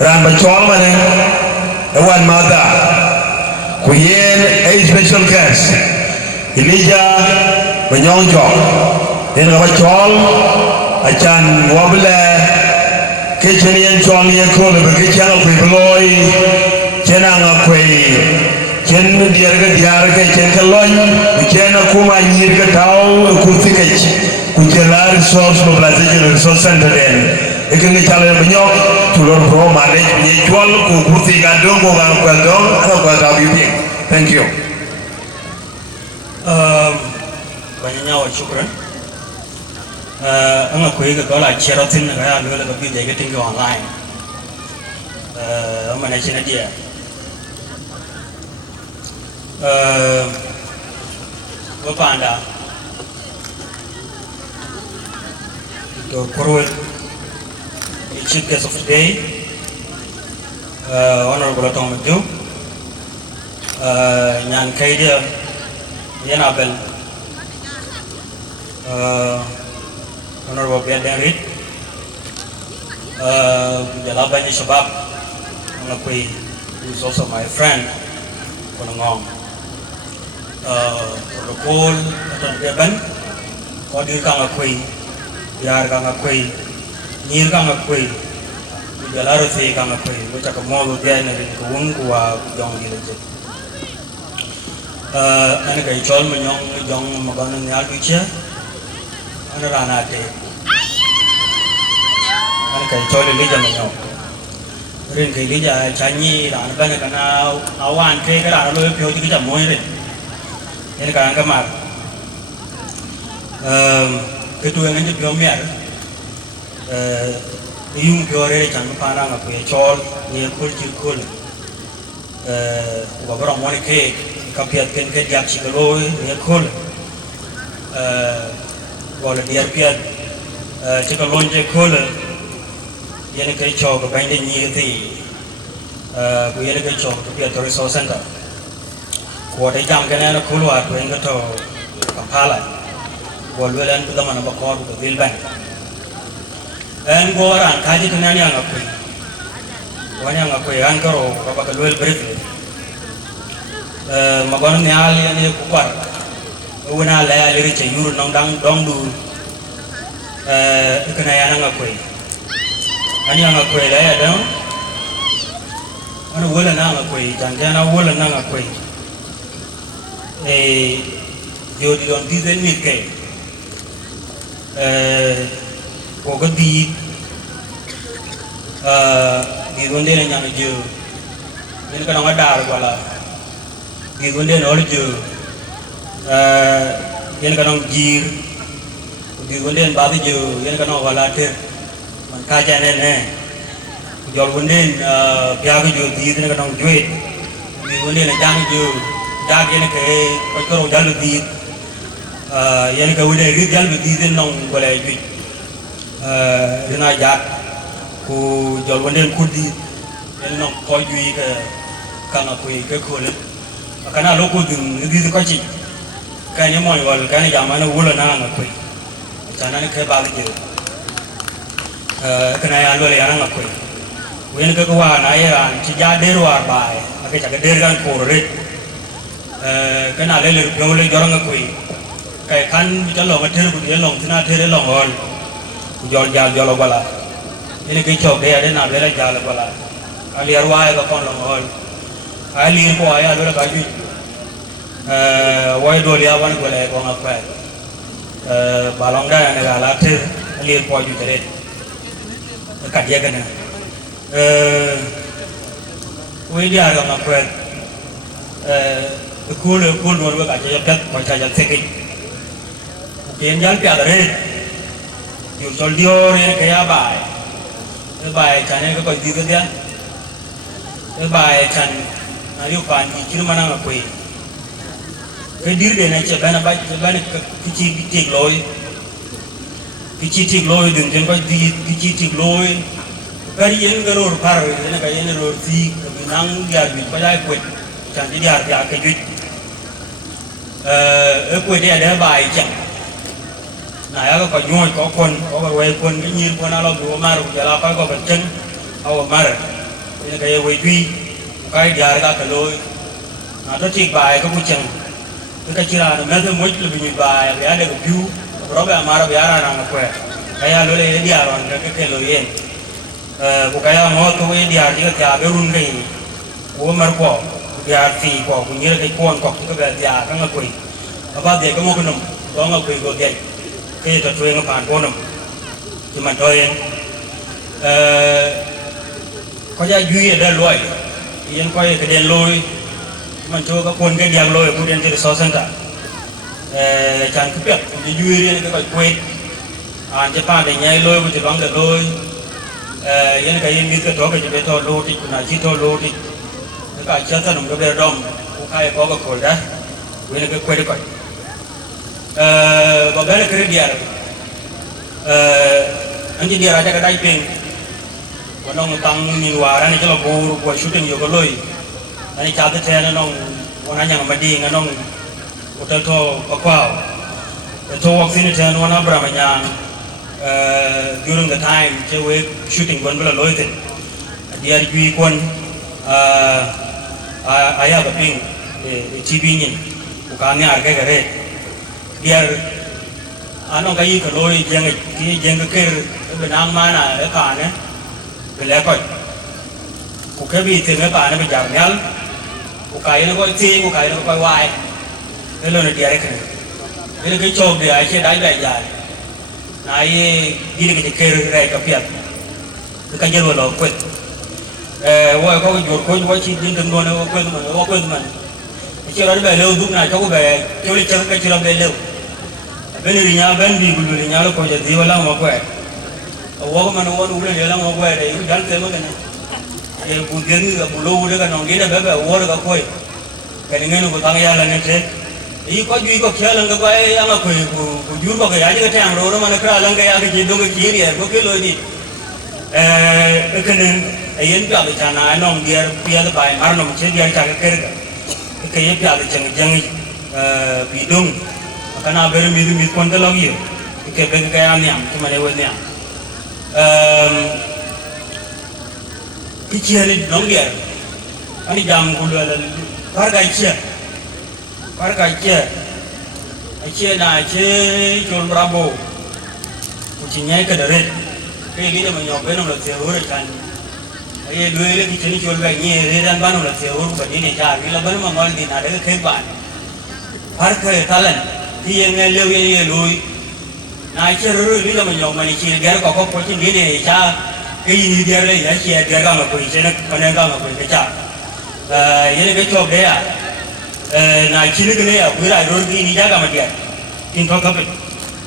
ran ba chol mane wan mata ku yen a special guest Elijah Banyonjo en ba chol achan wobla ke chen chol ye ko le ke chang ku bloy chenang ku chen diar ga diar ke chen kalon ku chen ku ma nyir ga taw ku tikach ku jelar source mobilization resource center den ekene chale banyok tulor pro mane ni chol ku tiga dong ko ga ko dong ana ko ta bi. Thank you. Banyak syukran. Ang aku ini kalau cerita tin saya dulu lebih jaga tinggi online. Mana sih dia? Apa anda? The Kurul, the chief guest of today, Honorable Tom Madu, Nyan Kaidia, Yanabel, Honorable Ben Reed, Jalabani Shabab, who is also my friend, Konongong. Protocol,Atan Kodir Kangakui, Yar Kangakui, Nir Kangakui, Jalaruthi Kangakui, which are Kamogo Diana in Kungua, Young Village. And a Chol Manyong, Young Magana Yalvicha, and a Ranate. And a Chol Elijah Manyo. Ring Elijah, Chani, and Banakana, Awan, take it out of the Piotica Moire. Ini kan kamar, ketua yang jadi pemiar, yung piore jangan parang aku ya col, ni kul, beberapa orang ke kapiat ke diak cikaloi, ni kul, kalau dia piat cikaloi je kul, dia ni ke col kebanyakan ni ti, aku ni ke col kepiat resource center. Kuat jam kena nak keluar tu enggak tahu Kampala. Kualuan tu zaman apa kau tu Wilban. En orang kaji tu nani yang aku, orang yang aku yang kau apa keluar beri. Makan ni al yang ni kuat. Una leh aliri cayur nong dong du. Kena yang aku. Ani yang aku leh ada. Anu wala nang aku, jangan wala nang aku. Yo di dalam tiada ni ke, kau di dalam dia ni yang jo, ni kan orang dar kuala, di dalam dia orang jo, ni kan orang jir, di dalam dia babi jo, ni kan orang walater, man kaca ni, jual bunden biar jo di ni kan orang jual, di dalam dia jang jo. Jadi ni ke, kalau jalan di, yang ke udah jalan di tu nong boleh jual, rena jat, ku jual benda kudi, yang nong kau jual ke, kang aku ke kulit, kerana loko tu di tu kacik, kan yang mana wal, kan yang zaman ulah nang aku, jangan ni ke balik je, kerana yang luar yang aku, yang ke kawan ayah, cijah deruar bay, aku cakap dergan koret. Kena lelur gaule jorang aku, kayak kan jalan macam tu dia long, cina dia long hol, jalan bala. Ini kicau dia ada nak bela jalan bala. Ali arwah itu kon long hol, ali ko ayah ada kaju, wai dua dia awan boleh ko apa, balong dah yang negara ter, ali ko aju teret, kadia kena, wai dia ada apa, Kul luar berkaca jagat macam jagat sekej. Kian jalan piada re. Jual dior ni kaya bay cana ke kau di tu dia. Bay can, ayu pan di mana aku. Kedir dia nak cakap bana kecil loi. Kecil loi dengan kau di kecil loi. Kalian geror par, nak kalian geror si, nang dia pada aku. Can dia ada kejut. Aku dia ada bay cang. Nah, aku nyoi kau kon, kau berway kon, ini kon alam dua mar, jalan apa kau berceng, kau mar. ina ka ye we twi kai diar ka ka loy na to tik bai ka ku chang ka chira no me mo lu bi bai ya de ku ro ba mara ba ra na ko kaya lo le diar wan ka ke lo yen ku kaya mo to we diar ti ka be run ngai ku mar ko diar ti ko ku nyere kai kon ko ka ba diar ka ngakoi ba de ka mo ko nom do ngakoi go de ke to tuen ka pan ko nom ti man to yen có gia duy ở đây lôi yên quay cái đèn lôi mình cho các quân cái đèn lôi cũng đèn từ sau sân cả chẳng cứ biết cái duy đi cái quay anh chỉ pa để nhảy lôi cũng chỉ bằng được lôi yên cái yên biết cái đó cái chỉ biết thôi lôi thì cũng là chỉ thôi lôi thì cái chân thân nó bị đông cũng khai có cái cột đó yên cái quay đấy coi và bé là cái đèn anh chỉ đèn ra cái đáy pin nong tang ni wara ni kala buru ko shooting yo goloi ani cha te na nong wana nyang madi nganong hotel to pakwao to walk in ten wana brama nyang during the time che we shooting gon bela loite dia gi kon aya ba ping tv ni ko ka ni ar ga gare dia anong kai ko loi jeng ke be nang mana e ka ne lẽ coi cuộc cái bị từ mấy bạn nó bị giảm nhá cuộc cái nó coi chi cuộc cái nó coi hoài thế là nó đi đấy cái cái chôm thì ai chơi đáy bè dài này đi được cái kêu này cặp biệt cái nhân vật đó quên qua có cái chuột quên qua chi đến từng con nó quên mình cái chơi đó bè lâu lúc này cháu có bè chơi đi chơi cái chơi bè lâu bên đi nhà bên đi cùng đi nhà nó coi gì mà làm mà quên wo man wo nu le la mo gwe de yu dal te mo ne e bu den ga bu lo de ga no ge de be wo de ga koi ga ni ngeno ko tang ya la ne te yi ko ju ko khela ga ba ya ma ko ku ju ko ga ya ji ga tang ro man kra lang ga ya ga ji do ga ji ri ko ke lo di e ke ne e yen pya de cha na no ge pya de bai mar no che dia cha ga ke ga ke ye pya de chang jang bi dong ka na ber mi kon de lo yi ke be ga ya nyam ke ma ne wo nyam cái chia đi nóng điện anh làm cũng là phát cái chia này chia chôn bravo cũng chỉ nhảy cái đấy cái gì đó mình nhọc cái nó là thiếu rồi kan cái đuôi cái chuyện chôn về nhẹ rồi đang bán nó là thiếu rồi cái này trả cái là bán mà ngon thì nào đấy cái bạn phát cái talent thì em nghe lưu cái lùi này chơi rồi bây giờ mình nhộng mình chơi cái có cái chuyện gì này cha cái gì đi đây là chơi cái cái mà quỳ chơi nó còn cái mà quỳ cái cha vậy cái chỗ đấy à này chơi cái này à quỳ lại rồi cái gì ra cái mà đi tin thôi các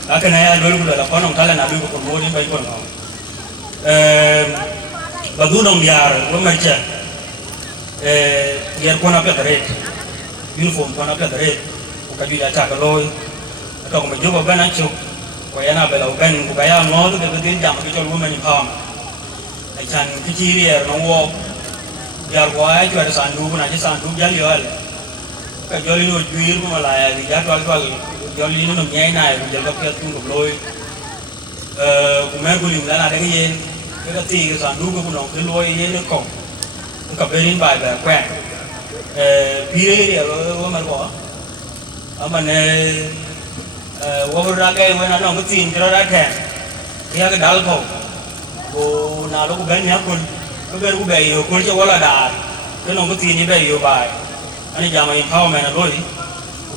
bạn cái này rồi cũng là con ông ta là nào cũng có mua đến mấy con không và du đồng nhà rồi mình chơi giờ con áp cái uniform con áp cái cái gì là trả cái lôi còn mình giúp vào bên anh chụp quay nào về đầu bên của cái ngó cái tiếng giảm cái cho luôn mình không ai chăn cái chi đi nó wo giờ quá cho sản đủ này chứ sản đủ giá nhiều cái cho linh nó duy mà lại thì giá cho linh nó nhảy này giờ nó cái tung cục lôi của mấy cô linh là cái gì cái gì cái sản đủ của nó cái lôi gì nó còng cặp bên bài về quen bia thì ở mà có ở mình wo ra cái nó cái tin cho ra kẹt thì cái đal khẩu cô nào nó cũng bên nhá con cái bên cũng bày rồi con cho quá là đà cái nó cái tin như bày rồi bài anh giờ mà phao mày là rồi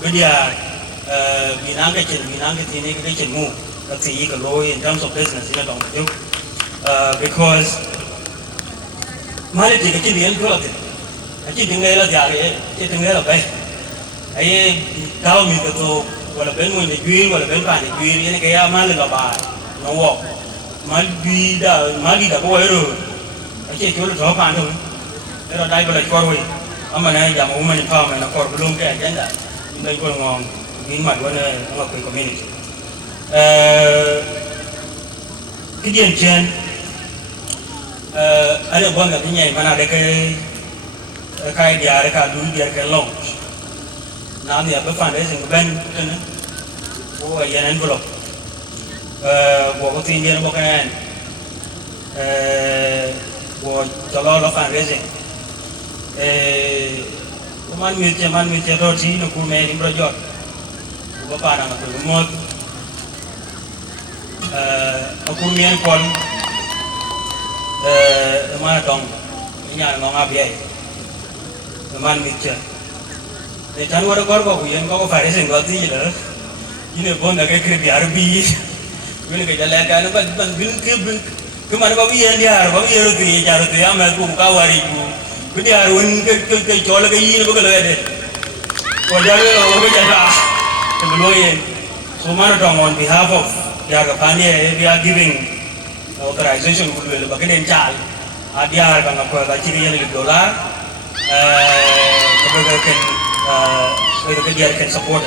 cái dia vì năng cái tin này cái chuyện ngu cái gì cái lôi in terms of business nó đồng chứ because mà cái cái chuyện đó là cái chuyện này là gì cái chuyện này là vậy ấy tao mình cái tô wala ben mo ni gwin wala ben pa ni gwin ni kaya mal la ba no wo mal bi da ko wero ake to lo pa no pero dai bala ko wi amma na ja mo man pa ma na ko bulum ke agenda ndai ko ngom min mat wala ma ko community cái điện trên ada buang cái nhảy mana ada cái dia ada cái dulu dia cái long nào thì ở phần đấy thì bên của dân envelope của công ty liên bộ cái wo jolo lo fundraising man mi che roti no ku me limbro jot ko pa na ko mo aku mien kon mana dong nya no ngabiai man mi che ne tan wara gor ko yen ko fundraising ko ti le ini bon da ke biar bi ini ke jalan kan ban bin kemana babi yang dia babi yang itu ya jaru tu ya mas buku kawari bu dia harun ke jual ke ini bukan lagi deh wajar lo babi jaga kebeloyen so mana dong on behalf of jaga pani we are giving authorization kudu le bagai dencal dia harga ngapa gaji dia $1 kebetulan dia can support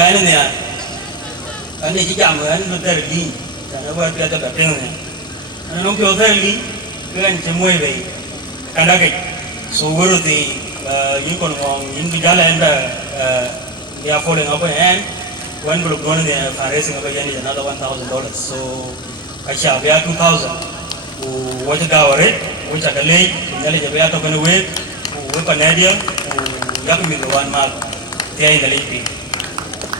ini ni ini jika mana betul ni karena buat dia tak datang ni, orang kau ni kan semua bayi, kanda ke, so baru tu, ini kon orang ini berjalan anda, dia following apa ni, one group orang ni fundraising apa jadi another $1,000, so asyik biar 2,000, wajah gawarit, wajah kali, jadi biar tu kena wait, wait panadia, ya kami lawan mal, tiada lagi.